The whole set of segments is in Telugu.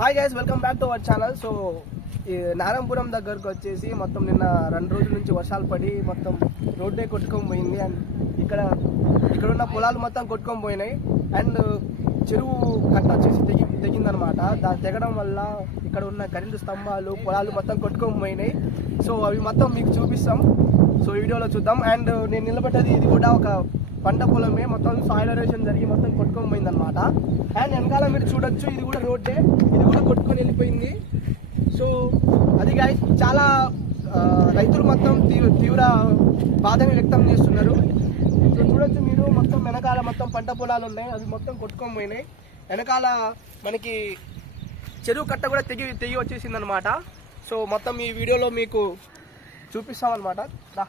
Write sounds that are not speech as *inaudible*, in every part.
Hi guys welcome back to our channel so ఈ నారాయణపురం దగ్గరకు వచ్చేసి మొత్తం నిన్న రెండు రోజుల నుంచి వర్షాలు పడి మొత్తం రోడ్డే కొట్టుకొని పోయింది. అండ్ ఇక్కడ ఇక్కడ ఉన్న పొలాలు మొత్తం కొట్టుకొని పోయినాయి. అండ్ చెరువు కట్ట వచ్చేసి తెగి తెగిందనమాట దాన్ని తెగడం వల్ల ఇక్కడ ఉన్న కరెంటు స్తంభాలు పొలాలు మొత్తం కొట్టుకొని పోయినాయి. సో అవి మొత్తం మీకు చూపిస్తాం. సో ఈ వీడియోలో చూద్దాం. అండ్ నేను నిలబడ్డది ఇది కూడా ఒక పంట పొలమే మొత్తం సాయిల్ జరిగి మొత్తం కొట్టుకొని పోయింది అనమాట అండ్ వెనకాల మీరు చూడొచ్చు ఇది కూడా రోడ్డే ఇది కూడా కొట్టుకొని వెళ్ళిపోయింది. సో అది గాయ చాలా రైతులు మొత్తం తీవ్ర తీవ్ర బాధని వ్యక్తం చేస్తున్నారు. సో చూడొచ్చు మీరు మొత్తం వెనకాల మొత్తం పంట పొలాలు ఉన్నాయి అవి మొత్తం కొట్టుకొని పోయినాయి వెనకాల మనకి చెరువు కట్ట కూడా తెగి తెగి వచ్చేసింది అనమాట సో మొత్తం ఈ వీడియోలో మీకు చూపిస్తాం రా.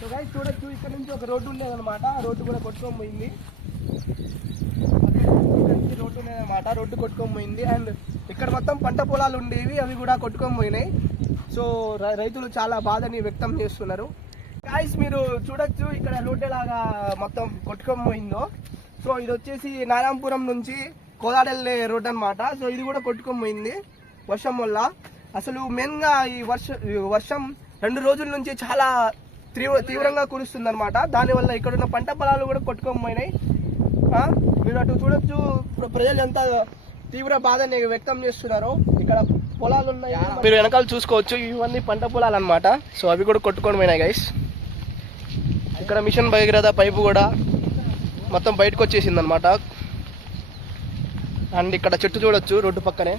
సో గైస్ చూడొచ్చు ఇక్కడ నుంచి ఒక రోడ్డు ఉండేదనమాట ఆ రోడ్డు కూడా కొట్టుకొని పోయింది. రోడ్డు ఉండేదన్నమాట రోడ్డు కొట్టుకొని పోయింది. అండ్ ఇక్కడ మొత్తం పంట పొలాలు ఉండేవి అవి కూడా కొట్టుకొని పోయినాయి. సో రై- రైతులు చాలా బాధని వ్యక్తం చేస్తున్నారు. గాయస్ మీరు చూడొచ్చు ఇక్కడ రోడ్డు లాగా మొత్తం కొట్టుకొని పోయిందో. సో ఇది వచ్చేసి నారాయణపురం నుంచి కోదాడ వెళ్ళే రోడ్ అన్నమాట. సో ఇది కూడా కొట్టుకొని పోయింది వర్షం వల్ల. అసలు మెయిన్గా ఈ వర్ష వర్షం రెండు రోజుల నుంచి చాలా తీవ్ర తీవ్రంగా కురుస్తుంది అనమాట దానివల్ల ఇక్కడ ఉన్న పంట పొలాలు కూడా కొట్టుకొని పోయినాయి మీరు అటు చూడొచ్చు. ఇప్పుడు ప్రజలు ఎంత తీవ్ర బాధని వ్యక్తం చేస్తున్నారు. ఇక్కడ పొలాలు ఉన్నాయి. మీరు వెనకాల చూసుకోవచ్చు. ఇవన్నీ పంట పొలాలు అనమాట సో అవి కూడా కొట్టుకొని పోయినాయి గైస్ ఇక్కడ మిషన్ భగీరథ పైపు కూడా మొత్తం బయటకు వచ్చేసింది అనమాట అండ్ ఇక్కడ చెట్టు చూడొచ్చు రోడ్డు పక్కనే.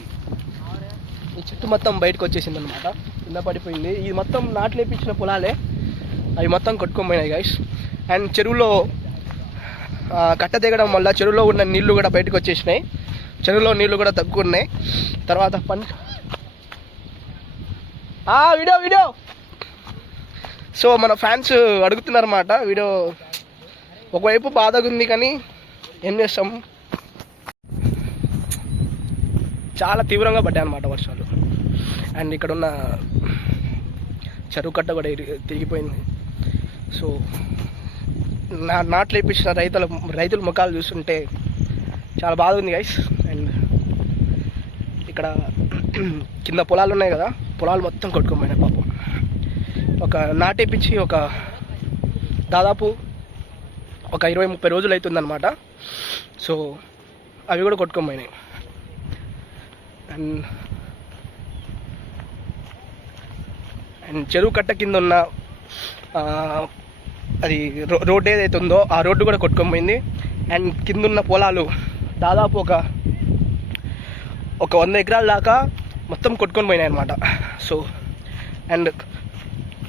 ఈ చెట్టు మొత్తం బయటకు వచ్చేసింది అనమాట కింద పడిపోయింది. ఇది మొత్తం నాట్లు వేపించిన పొలాలే. అవి మొత్తం కొట్టుకుపోయినాయి గైస్ అండ్ చెరువులో కట్ట దిగడం వల్ల చెరువులో ఉన్న నీళ్ళు కూడా బయటకు వచ్చేసినాయి. చెరువులో నీళ్ళు కూడా తగ్గున్నాయి తర్వాత పని వీడియో వీడియో సో మన ఫ్యాన్స్ అడుగుతున్నారన్నమాట వీడియో ఒకవైపు బాధగా ఉంది కానీ ఏం చేస్తాం? చాలా తీవ్రంగా పడ్డాయి అనమాట వర్షాలు. అండ్ ఇక్కడ ఉన్న చెరువు కట్ట కూడా తిరిగిపోయింది. సో నా నాట్లు వేపించిన రైతుల రైతుల ముఖాలు చూస్తుంటే చాలా బాధ ఉంది గైస్ అండ్ ఇక్కడ *clears throat* కింద పొలాలు ఉన్నాయి కదా పొలాలు మొత్తం కొట్టుకోపోయినాయి పాపం. ఒక నాటేపించి ఒక దాదాపు ఒక ఇరవై ముప్పై రోజులు అవుతుందన్నమాట. సో అవి కూడా కొట్టుకోమైనాయి అండ్ అండ్ చెరువు కట్ట కింద ఉన్న అది రో రోడ్ ఏదైతే ఉందో ఆ రోడ్డు కూడా కొట్టుకొనిపోయింది అండ్ కింద ఉన్న పొలాలు దాదాపు ఒక ఒక వంద ఎకరాల దాకా మొత్తం కొట్టుకొని పోయినాయి అనమాట సో అండ్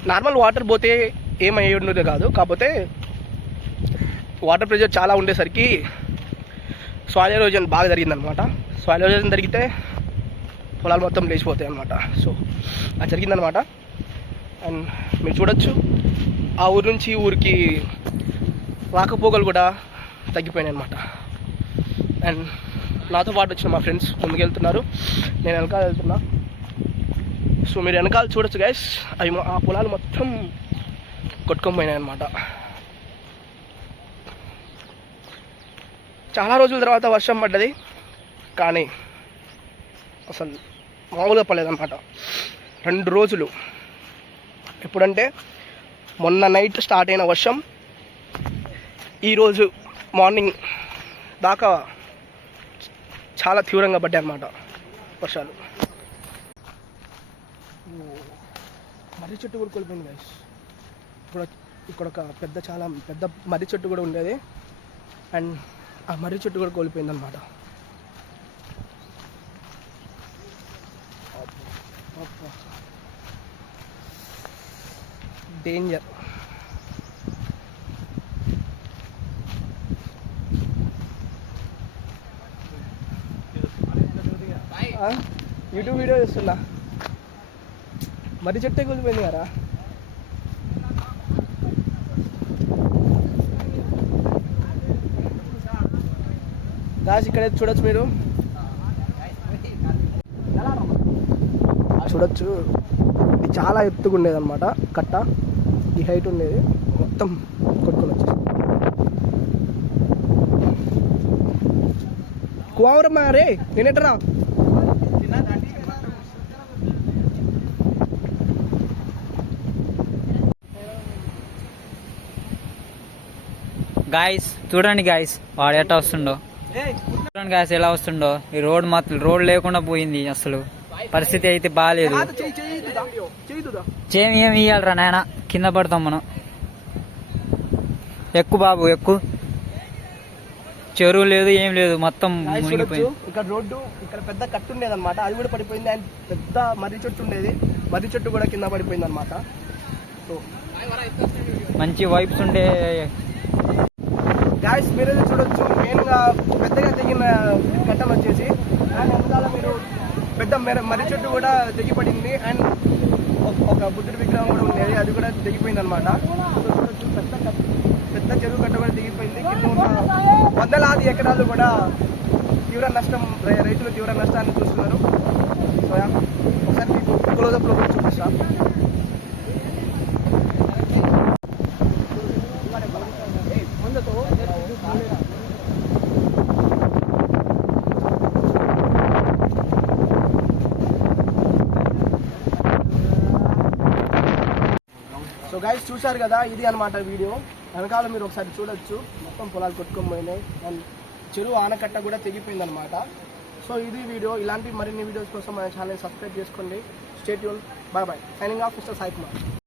నార్మల్ వాటర్ పోతే ఏమయ్యి ఉండదు కాదు. కాకపోతే వాటర్ ప్రెషర్ చాలా ఉండేసరికి సాయిల్ ఎరోజన్ బాగా జరిగిందనమాట సాయిల్ ఎరోజన్ జరిగితే పొలాలు మొత్తం లేచిపోతాయి అనమాట సో అది జరిగిందనమాట అండ్ మీరు చూడొచ్చు. ఆ ఊరు నుంచి ఊరికి రాకపోకలు కూడా తగ్గిపోయినాయి అనమాట అండ్ నాతో పాటు వచ్చిన మా ఫ్రెండ్స్ ముందుకెళ్తున్నారు నేను వెనకాల వెళ్తున్నా. సో మీరు వెనకాల చూడొచ్చు గైస్ అవి ఆ పొలాలు మొత్తం కొట్టుకొని అనమాట చాలా రోజుల తర్వాత వర్షం పడ్డది. కానీ అసలు మామూలుగా పడలేదన్నమాట. రెండు రోజులు ఎప్పుడంటే మొన్న నైట్ స్టార్ట్ అయిన వర్షం. ఈరోజు మార్నింగ్ దాకా చాలా తీవ్రంగా పడ్డాయి అన్నమాట వర్షాలు. మర్రి చెట్టు కూడా కోల్పోయింది గైస్ ఇప్పుడు ఇక్కడ ఒక పెద్ద చాలా పెద్ద మర్రి చెట్టు కూడా ఉండేది. అండ్ ఆ మర్రి చెట్టు కూడా కోల్పోయింది అనమాట డేంజర్ యూట్యూబ్ వీడియో చేస్తున్నా. మరి చెట్టే కూలిపోయింది కదా. గాస్ ఇక్కడ చూడొచ్చు మీరు. చూడొచ్చు. ఇది చాలా ఎత్తుగా ఉండేది అనమాట కట్ట. ఈ హైట్ ఉండేది మొత్తం కొట్టుకొని వచ్చేసి కువావరమ్మా రే నేనెట్టరా గాయస్ చూడండి గాయస్ వాడు ఎట్లా వస్తుండో చూడండి గాయస్ ఎలా వస్తుండో ఈ రోడ్ మాత్రం రోడ్ లేకుండా పోయింది అసలు పరిస్థితి అయితే బాగాలేదు చేమి ఏమి ఇయ్యాలరా నాయన కింద పడతాం మనం. ఎక్కు బాబు ఎక్కు. చెరువు లేదు ఏం లేదు మొత్తం ఇక్కడ రోడ్డు ఇక్కడ పెద్ద కట్టు ఉండేది అనమాట అది కూడా పడిపోయింది అండ్ పెద్ద మర్రి చెట్టు ఉండేది. మర్రి చెట్టు కూడా కింద పడిపోయింది అనమాట మంచి వైబ్స్ ఉండే గాయస్ మీరు చూడొచ్చు. మెయిన్గా పెద్దగా తెగిన కట్టలు వచ్చేసి. అండ్ వెనకాల మీరు పెద్ద మెర మర్రి చెట్టు కూడా తెగిపడింది. అండ్ ఒక- బుద్ధుడి విగ్రహం కూడా ఉండేది. అది కూడా తెగిపోయింది అనమాట పెద్ద పెద్ద చెరువు కట్ట కూడా తెగిపోయింది. కింద ఉన్న వందలాది ఎకరాలు కూడా తీవ్ర నష్టం రైతులు తీవ్ర నష్టాన్ని చూస్తున్నారు. ఒకసారి మీకు క్లోజప్ చూపిస్తాను కూడా చూపిస్తా సో గైస్ చూశారు కదా ఇది అన్నమాట వీడియో. వెనకాల మీరు ఒకసారి చూడొచ్చు. మొత్తం పొలాలు కొట్టుకొని పోయినాయి అండ్ చెరువు ఆనకట్ట కూడా తెగిపోయింది అనమాట సో ఇది వీడియో. ఇలాంటి మరిన్ని వీడియోస్ కోసం మన ఛానల్ సబ్స్క్రైబ్ చేసుకోండి. Stay tuned bye bye signing off mister Sai Kumar